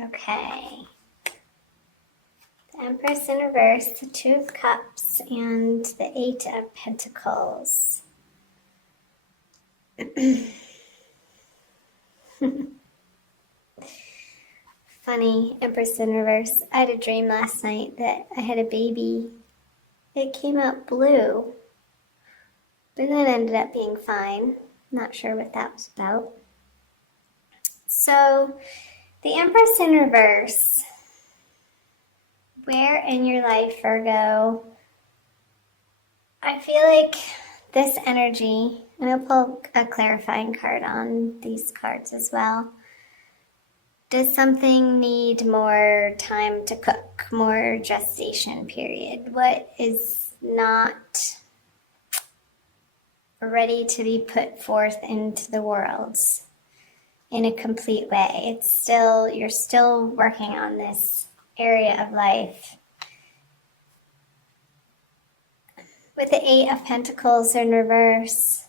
Okay. The Empress in reverse, the Two of Cups, and the Eight of Pentacles. Funny, Empress in reverse. I had a dream last night that I had a baby. It came out blue, but then ended up being fine. Not sure what that was about. So, the Empress in reverse. Where in your life, Virgo? I feel like this energy, and I'll pull a clarifying card on these cards as well. Does something need more time to cook, more gestation period? What is not ready to be put forth into the world in a complete way? You're still working on this area of life. With the Eight of Pentacles in reverse,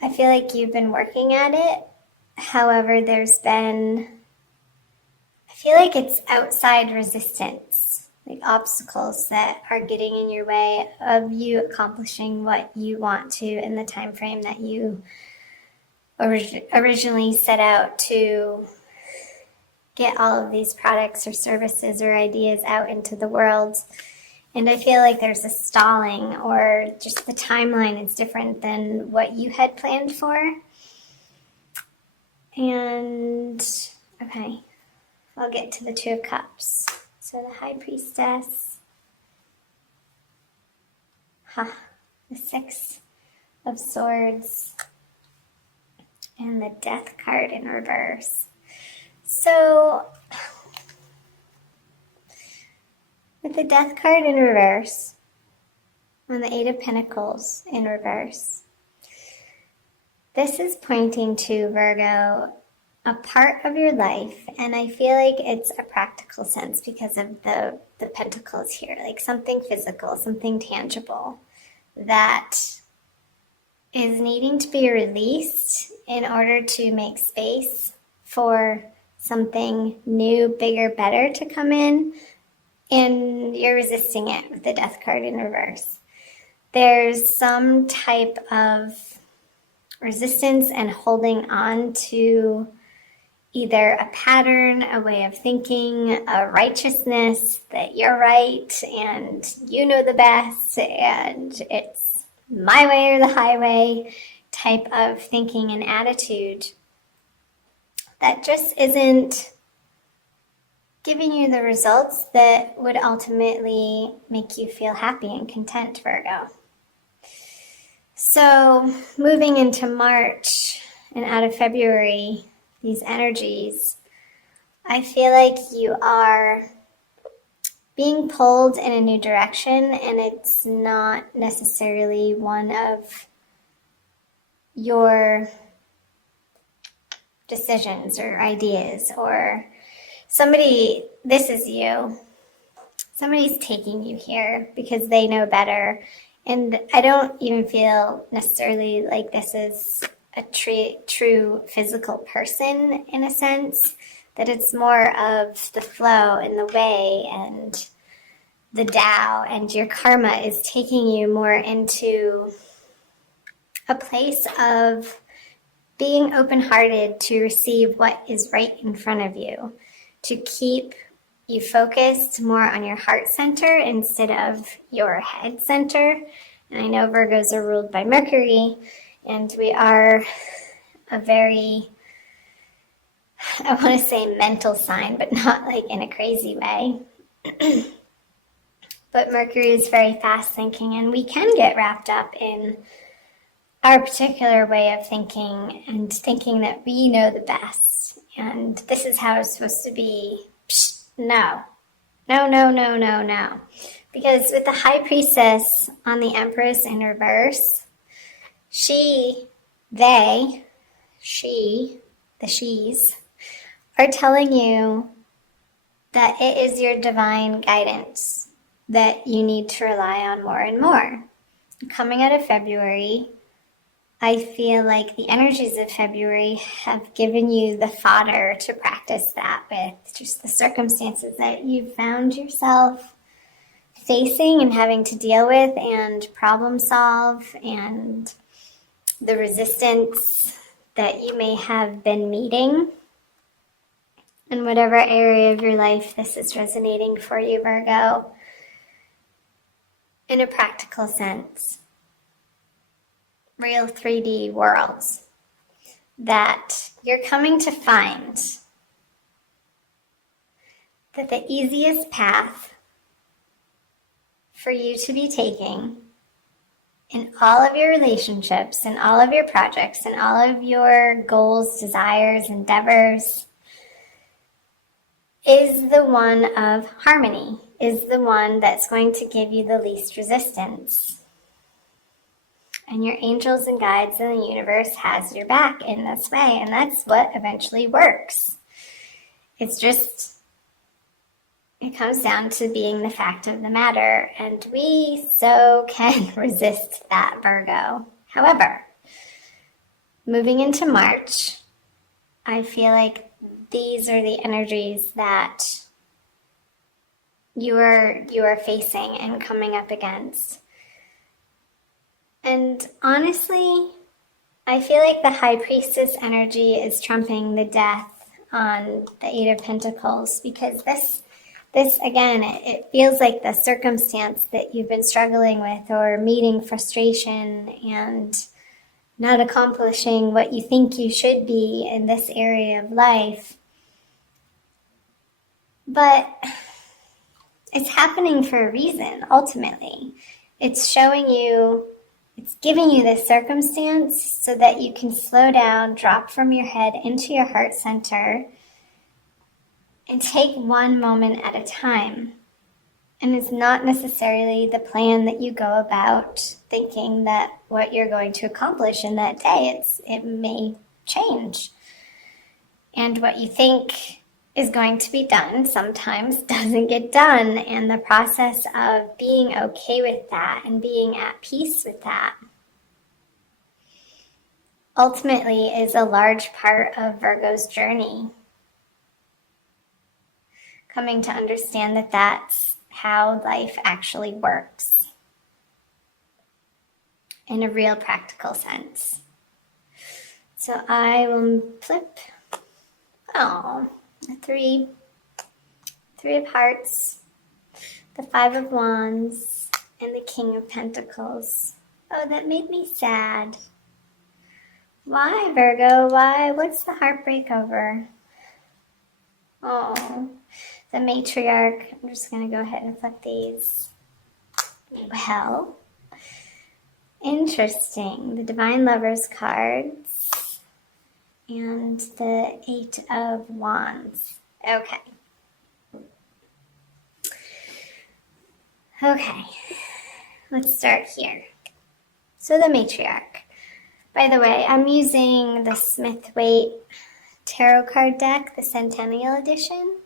I feel like you've been working at it. However, I feel like it's outside resistance, like obstacles that are getting in your way of you accomplishing what you want to in the time frame that you originally set out to get all of these products or services or ideas out into the world. And I feel like there's a stalling, or just the timeline is different than what you had planned for. And, okay, I'll get to the Two of Cups. So the High Priestess. The Six of Swords. And the Death card in reverse. So, with the Death card in reverse, and the Eight of Pentacles in reverse, this is pointing to, Virgo, a part of your life, and I feel like it's a practical sense because of the pentacles here, like something physical, something tangible that is needing to be released in order to make space for something new, bigger, better to come in, and you're resisting it with the Death card in reverse. There's some type of resistance and holding on to either a pattern, a way of thinking, a righteousness that you're right and you know the best and it's my way or the highway type of thinking and attitude that just isn't giving you the results that would ultimately make you feel happy and content, Virgo. So moving into March and out of February, these energies, I feel like you are being pulled in a new direction, and it's not necessarily one of your decisions or ideas, or this is you. Somebody's taking you here because they know better. And I don't even feel necessarily like this is a true physical person in a sense, that it's more of the flow and the way and the Tao, and your karma is taking you more into a place of being open-hearted to receive what is right in front of you, to keep you focused more on your heart center instead of your head center. And I know Virgos are ruled by Mercury, and we are a very, I want to say mental sign, but not like in a crazy way. But Mercury is very fast thinking, and we can get wrapped up in our particular way of thinking and thinking that we know the best. And this is how it's supposed to be. Psh, no. No, no, no, no, no. Because with the High Priestess on the Empress in reverse, the she's, are telling you that it is your divine guidance that you need to rely on more and more. Coming out of February, I feel like the energies of February have given you the fodder to practice that with, just the circumstances that you've found yourself facing and having to deal with and problem solve, and the resistance that you may have been meeting in whatever area of your life this is resonating for you, Virgo, in a practical sense. Real 3D worlds that you're coming to find that the easiest path for you to be taking in all of your relationships and all of your projects and all of your goals, desires, endeavors is the one of harmony, is the one that's going to give you the least resistance. And your angels and guides in the universe has your back in this way, and that's what eventually works. It's just, it comes down to being the fact of the matter, and we so can resist that, Virgo. However, moving into March, I feel like these are the energies that you are facing and coming up against. And honestly, I feel like the High Priestess energy is trumping the death on the Eight of Pentacles, because this again, it feels like the circumstance that you've been struggling with or meeting frustration and not accomplishing what you think you should be in this area of life. But it's happening for a reason, ultimately. It's showing you, it's giving you this circumstance so that you can slow down, drop from your head into your heart center, and take one moment at a time. And it's not necessarily the plan that you go about thinking that what you're going to accomplish in that day. It may change. And what you think is going to be done sometimes doesn't get done. And the process of being okay with that and being at peace with that ultimately is a large part of Virgo's journey. Coming to understand that that's how life actually works in a real practical sense. So I will flip, the three of Hearts, the Five of Wands, and the King of Pentacles. Oh, that made me sad. Why, Virgo? Why? What's the heartbreak over? Oh, the Matriarch. I'm just going to go ahead and flip these. Well, interesting. The Divine Lovers cards and the Eight of Wands. Okay. Okay, let's start here. So the Matriarch. By the way, I'm using the Smith-Waite Tarot card deck, the Centennial Edition.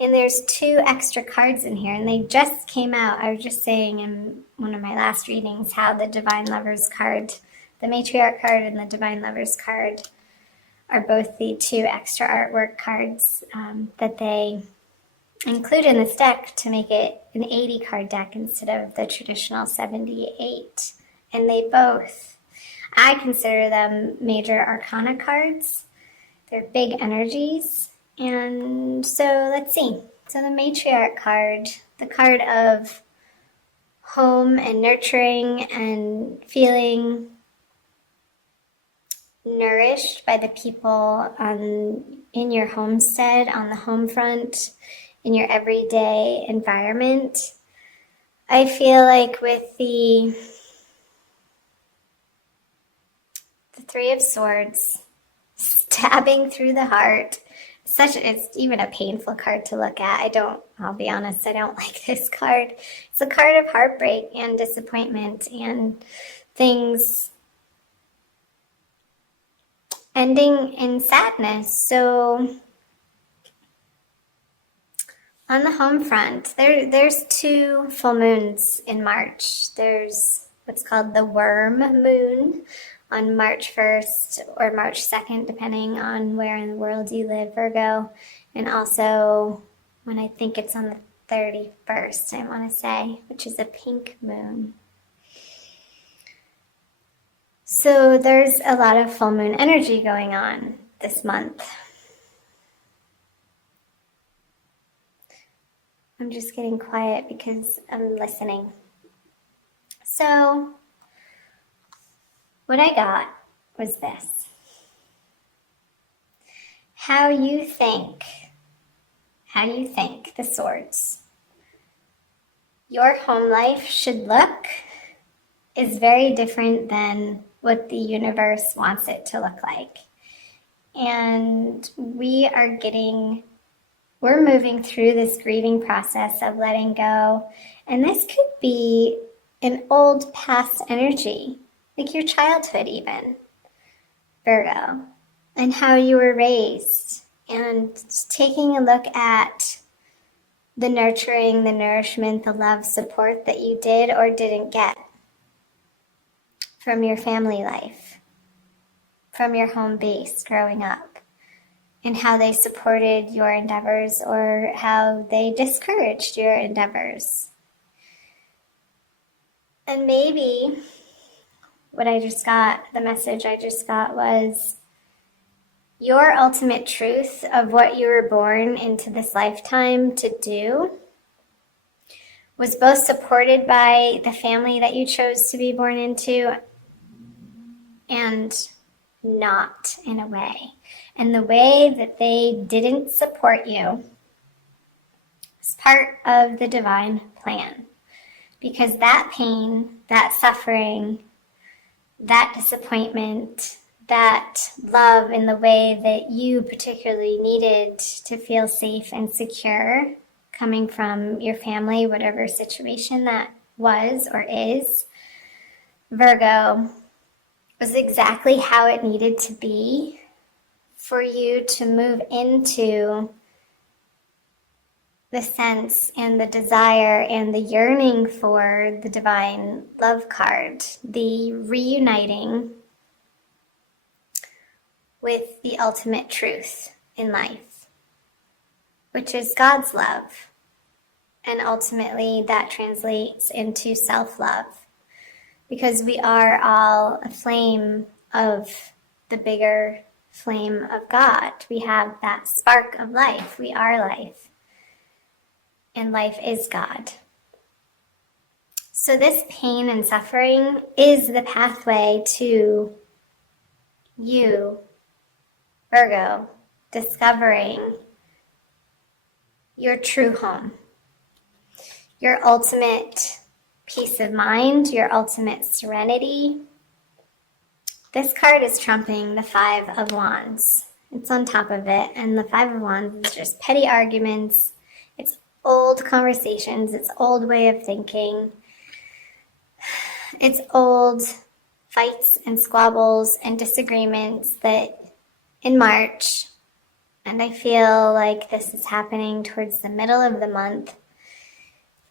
And there's 2 extra cards in here, and they just came out. I was just saying in one of my last readings how the Divine Lovers card, the Matriarch card and the Divine Lovers card, are both the 2 extra artwork cards that they include in this deck to make it an 80 card deck instead of the traditional 78. And they both, I consider them major arcana cards. They're big energies. And so let's see. So the Matriarch card, the card of home and nurturing and feeling nourished by the people in your homestead, on the home front, in your everyday environment. I feel like with the Three of Swords stabbing through the heart, it's even a painful card to look at. I'll be honest, I don't like this card. It's a card of heartbreak and disappointment and things ending in sadness. So on the home front, there's 2 full moons in March. There's what's called the worm moon, on March 1st or March 2nd, depending on where in the world you live, Virgo. And also when I think it's on the 31st, I want to say, which is a pink moon. So there's a lot of full moon energy going on this month. I'm just getting quiet because I'm listening. So what I got was this. How you think the swords, your home life should look is very different than what the universe wants it to look like. And we're moving through this grieving process of letting go. And this could be an old past energy, like your childhood even, Virgo, and how you were raised, and taking a look at the nurturing, the nourishment, the love, support that you did or didn't get from your family life, from your home base growing up, and how they supported your endeavors or how they discouraged your endeavors. And maybe the message I just got was your ultimate truth of what you were born into this lifetime to do was both supported by the family that you chose to be born into and not, in a way. And the way that they didn't support you is part of the divine plan. Because that pain, that suffering, that disappointment, that love in the way that you particularly needed to feel safe and secure coming from your family, whatever situation that was or is, Virgo, was exactly how it needed to be for you to move into the sense and the desire and the yearning for the divine love card, the reuniting with the ultimate truth in life, which is God's love. And ultimately that translates into self-love, because we are all a flame of the bigger flame of God. We have that spark of life. We are life. And life is God. So this pain and suffering is the pathway to you, Virgo, discovering your true home, your ultimate peace of mind, your ultimate serenity. This card is trumping the Five of Wands. It's on top of it, and the Five of Wands is just petty arguments. It's old conversations. It's old way of thinking. It's old fights and squabbles and disagreements that in March, and I feel like this is happening towards the middle of the month,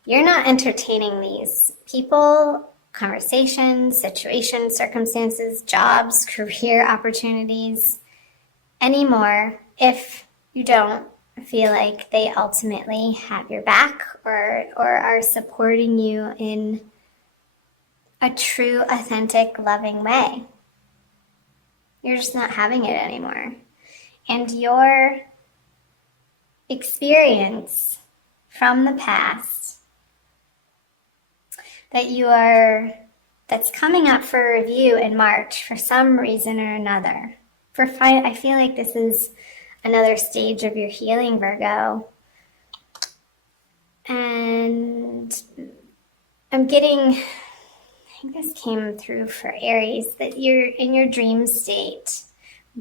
you're not entertaining these people, conversations, situations, circumstances, jobs, career opportunities anymore if you don't feel like they ultimately have your back or are supporting you in a true, authentic, loving way. You're just not having it anymore. And your experience from the past that's coming up for review in March for some reason or another. I feel like this is another stage of your healing, Virgo. And I think this came through for Aries, that you're in your dream state.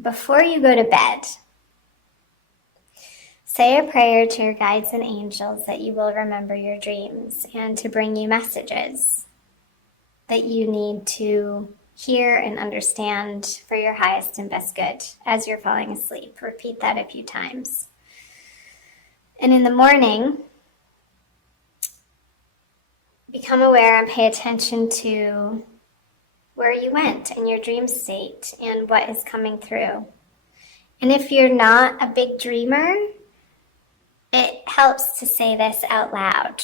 Before you go to bed, say a prayer to your guides and angels that you will remember your dreams and to bring you messages that you need to hear and understand for your highest and best good as you're falling asleep. Repeat that a few times. And in the morning, become aware and pay attention to where you went in your dream state and what is coming through. And if you're not a big dreamer, it helps to say this out loud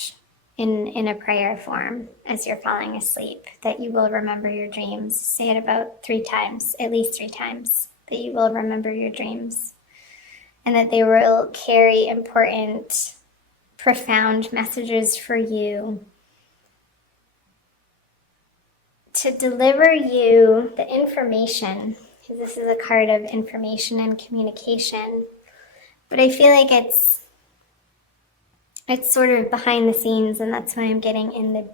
in a prayer form as you're falling asleep, that you will remember your dreams. Say it about 3 times, at least 3 times, that you will remember your dreams and that they will carry important, profound messages for you to deliver you the information, because this is a card of information and communication. But I feel like it's sort of behind the scenes, and that's what I'm getting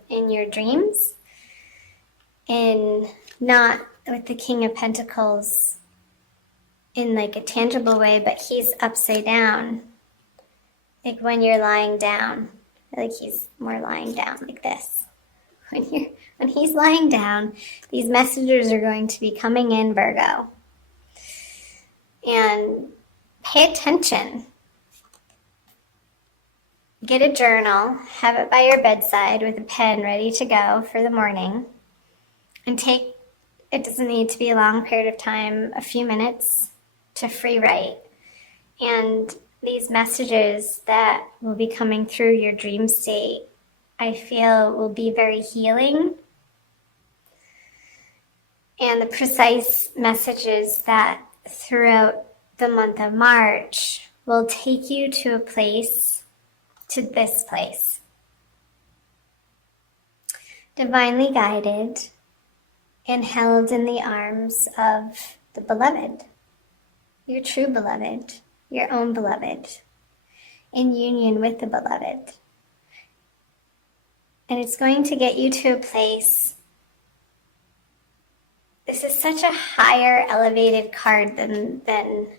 in your dreams, and not with the King of Pentacles in like a tangible way, but he's upside down, like when you're lying down, like he's more lying down like this. When he's lying down, these messages are going to be coming in, Virgo, and pay attention. Get a journal, have it by your bedside with a pen ready to go for the morning, and it doesn't need to be a long period of time, a few minutes to free write. And these messages that will be coming through your dream state, I feel will be very healing. And the precise messages that throughout the month of March will take you to this place. Divinely guided and held in the arms of the beloved, your true beloved, your own beloved, in union with the beloved. And it's going to get you to a place. This is such a higher elevated card than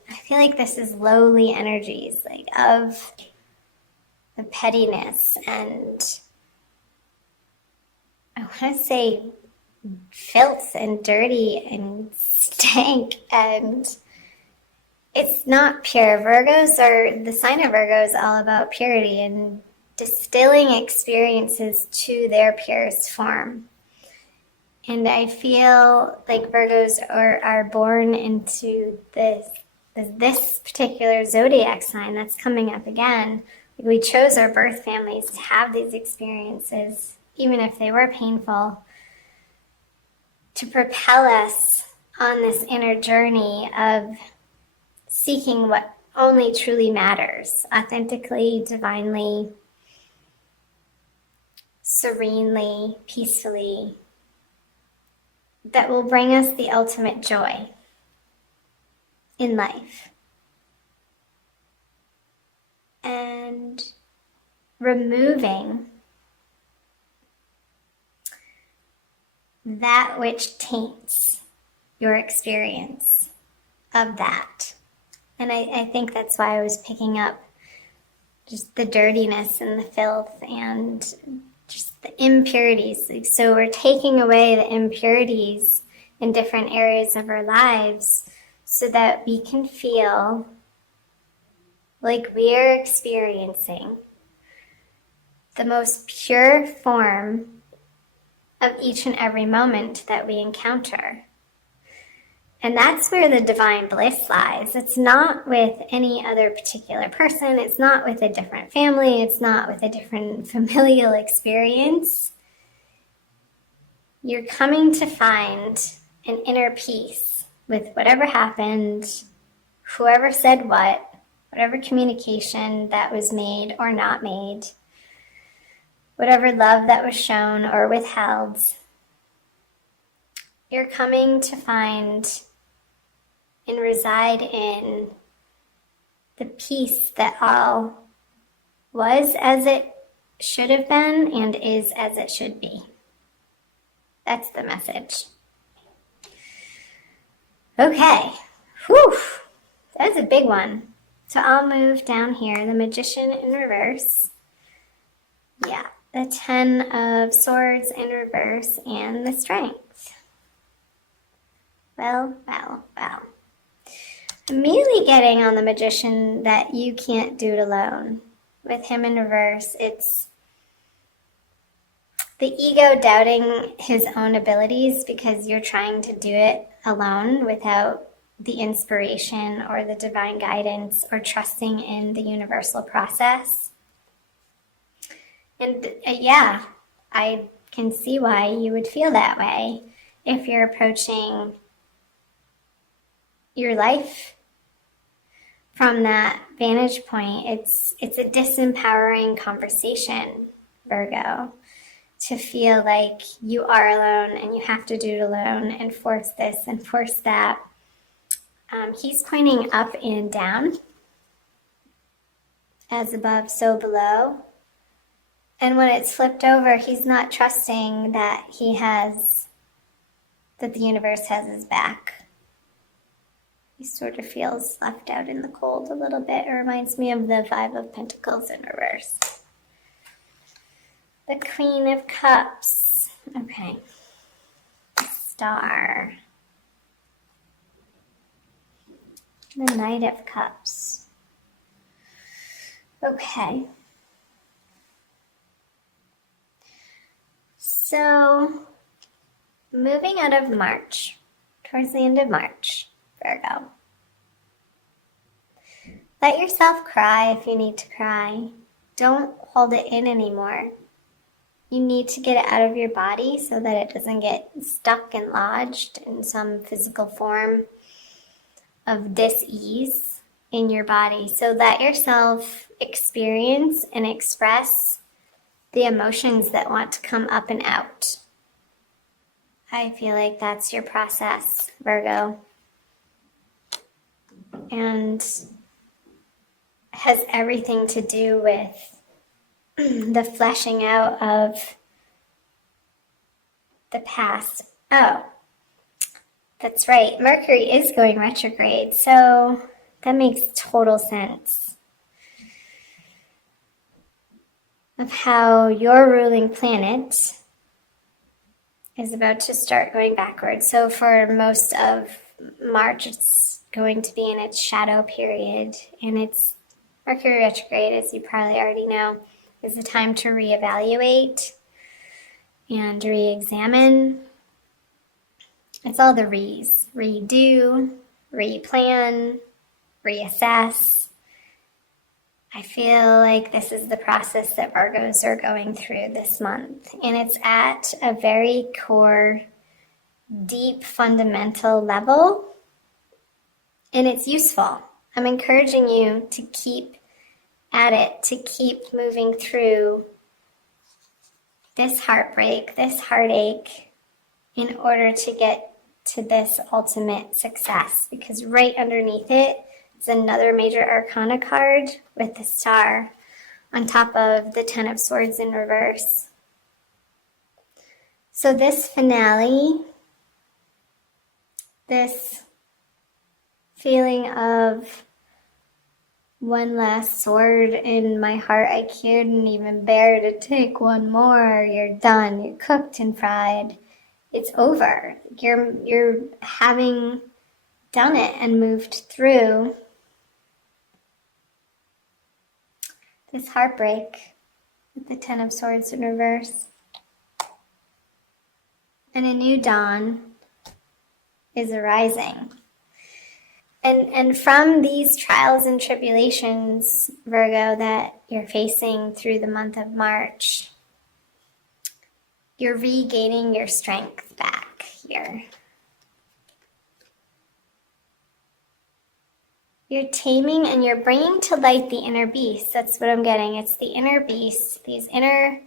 I feel like this is lowly energies, like of the pettiness and I want to say filth and dirty and stank, and it's not pure. The sign of Virgo is all about purity and distilling experiences to their purest form. And I feel like Virgos are born into this particular zodiac sign that's coming up again. We chose our birth families to have these experiences, even if they were painful, to propel us on this inner journey of seeking what only truly matters, authentically, divinely, serenely, peacefully, that will bring us the ultimate joy in life. And removing that which taints your experience of that. And I think that's why I was picking up just the dirtiness and the filth and just the impurities. So we're taking away the impurities in different areas of our lives so that we can feel like we are experiencing the most pure form of each and every moment that we encounter. And that's where the divine bliss lies. It's not with any other particular person. It's not with a different family. It's not with a different familial experience. You're coming to find an inner peace with whatever happened, whoever said what, whatever communication that was made or not made, whatever love that was shown or withheld. You're coming to find and reside in the peace that all was as it should have been and is as it should be. That's the message. Okay. Whew. That's a big one. So I'll move down here. The Magician in reverse. Yeah. The 10 of Swords in reverse and the Strength. Well. Immediately getting on the Magician that you can't do it alone. With him in reverse, it's the ego doubting his own abilities because you're trying to do it alone without the inspiration or the divine guidance or trusting in the universal process. And yeah, I can see why you would feel that way if you're approaching your life from that vantage point. It's a disempowering conversation, Virgo, to feel like you are alone and you have to do it alone and force this and force that. He's pointing up and down, as above, so below. And when it's flipped over, he's not trusting that that the universe has his back. He sort of feels left out in the cold a little bit. It reminds me of the Five of Pentacles in reverse. The Queen of Cups. Okay. Star. The Knight of Cups. Okay. So, moving out of March, towards the end of March, Virgo. Let yourself cry if you need to cry. Don't hold it in anymore. You need to get it out of your body so that it doesn't get stuck and lodged in some physical form of dis-ease in your body. So let yourself experience and express the emotions that want to come up and out. I feel like that's your process, Virgo. And has everything to do with the fleshing out of the past. Oh, that's right. Mercury is going retrograde, so that makes total sense of how your ruling planet is about to start going backwards. So for most of March, it's going to be in its shadow period, and it's Mercury retrograde, as you probably already know, is a time to reevaluate and re-examine. It's all the re's. Redo, replan, reassess. I feel like this is the process that Virgos are going through this month. And it's at a very core, deep, fundamental level. And it's useful. I'm encouraging you to keep at it, to keep moving through this heartbreak, this heartache, in order to get to this ultimate success. Because right underneath it is another major arcana card with the star on top of the Ten of Swords in reverse. So this finale, this feeling of one last sword in my heart, I couldn't even bear to take one more. You're done. You're cooked and fried. It's over. You're having done it and moved through this heartbreak with the Ten of Swords in reverse. And a new dawn is arising. And from these trials and tribulations, Virgo, that you're facing through the month of March, you're regaining your strength back here. You're taming and you're bringing to light the inner beast. That's what I'm getting. It's the inner beast, these inner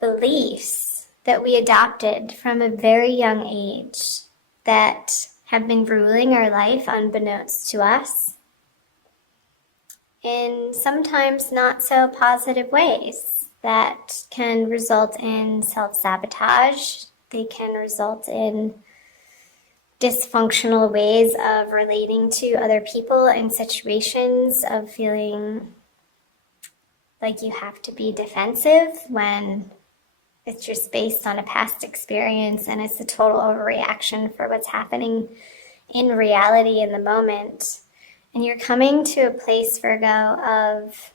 beliefs that we adopted from a very young age that have been ruling our life unbeknownst to us in sometimes not so positive ways that can result in self-sabotage. They can result in dysfunctional ways of relating to other people in situations, of feeling like you have to be defensive when it's just based on a past experience and it's a total overreaction for what's happening in reality in the moment. And you're coming to a place, Virgo, of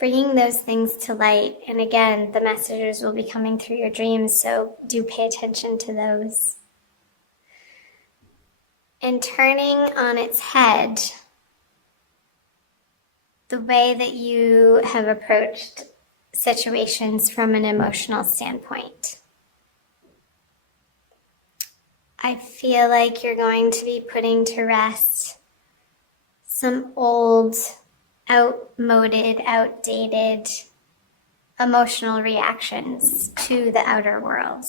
bringing those things to light. And again, the messages will be coming through your dreams, so do pay attention to those. And turning on its head the way that you have approached situations from an emotional standpoint. I feel like you're going to be putting to rest some old, outmoded, outdated emotional reactions to the outer world.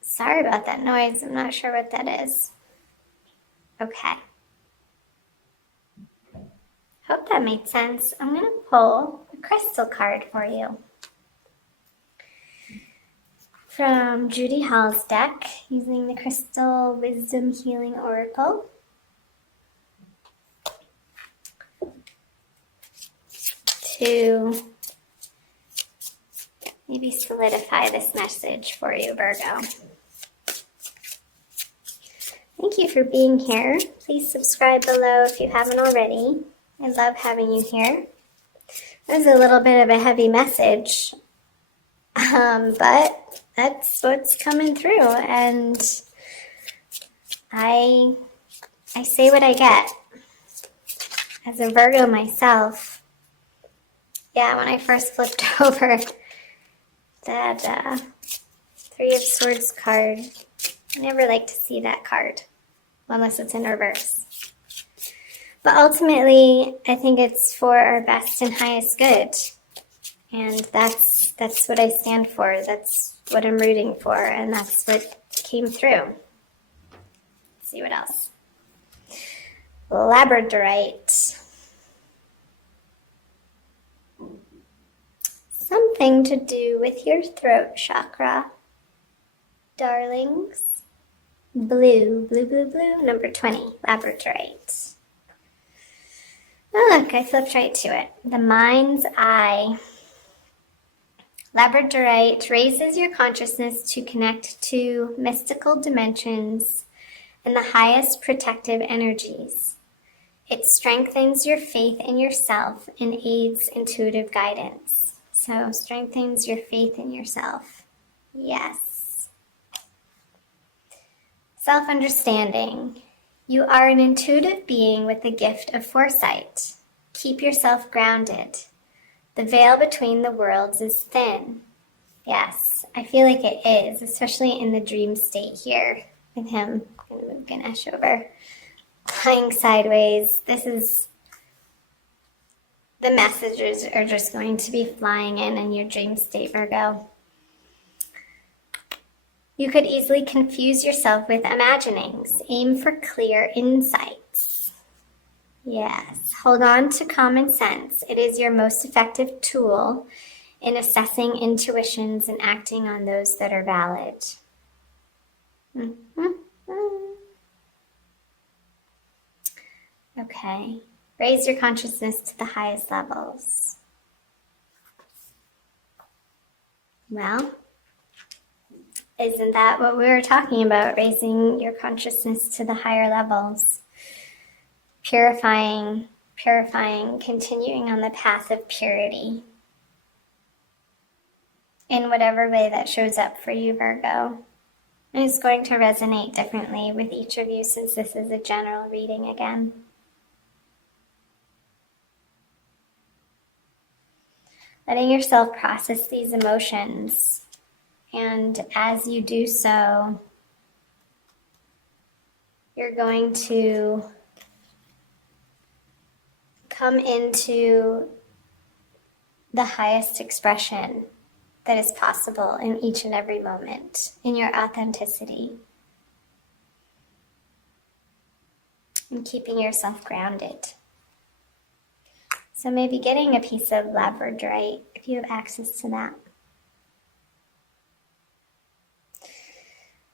Sorry about that noise. I'm not sure what that is. Okay. Hope that made sense. I'm going to pull a crystal card for you from Judy Hall's deck using the Crystal Wisdom Healing Oracle. To maybe solidify this message for you, Virgo. Thank you for being here. Please subscribe below if you haven't already. I love having you here. It was a little bit of a heavy message, but that's what's coming through, and I say what I get. As a Virgo myself, yeah, when I first flipped over that Three of Swords card, I never like to see that card, unless it's in reverse. But ultimately, I think it's for our best and highest good. And that's what I stand for. That's what I'm rooting for. And that's what came through. Let's see what else. Labradorite. Something to do with your throat chakra. Darlings. Blue, blue, blue, blue. Number 20. Labradorite. Oh, look, I flipped right to it. The mind's eye. Labradorite raises your consciousness to connect to mystical dimensions and the highest protective energies. It strengthens your faith in yourself and aids intuitive guidance. So, strengthens your faith in yourself. Yes. Self-understanding. You are an intuitive being with the gift of foresight. Keep yourself grounded. The veil between the worlds is thin. Yes, I feel like it is, especially in the dream state here with him. I'm going to move Ganesh over. Lying sideways. This is, the messages are just going to be flying in your dream state, Virgo. You could easily confuse yourself with imaginings. Aim for clear insights. Yes, hold on to common sense. It is your most effective tool in assessing intuitions and acting on those that are valid. Okay, raise your consciousness to the highest levels. Well, isn't that what we were talking about? Raising your consciousness to the higher levels. Purifying, continuing on the path of purity. In whatever way that shows up for you, Virgo. And it's going to resonate differently with each of you since this is a general reading again. Letting yourself process these emotions. And as you do so, you're going to come into the highest expression that is possible in each and every moment, in your authenticity. And keeping yourself grounded. So maybe getting a piece of labradorite if you have access to that.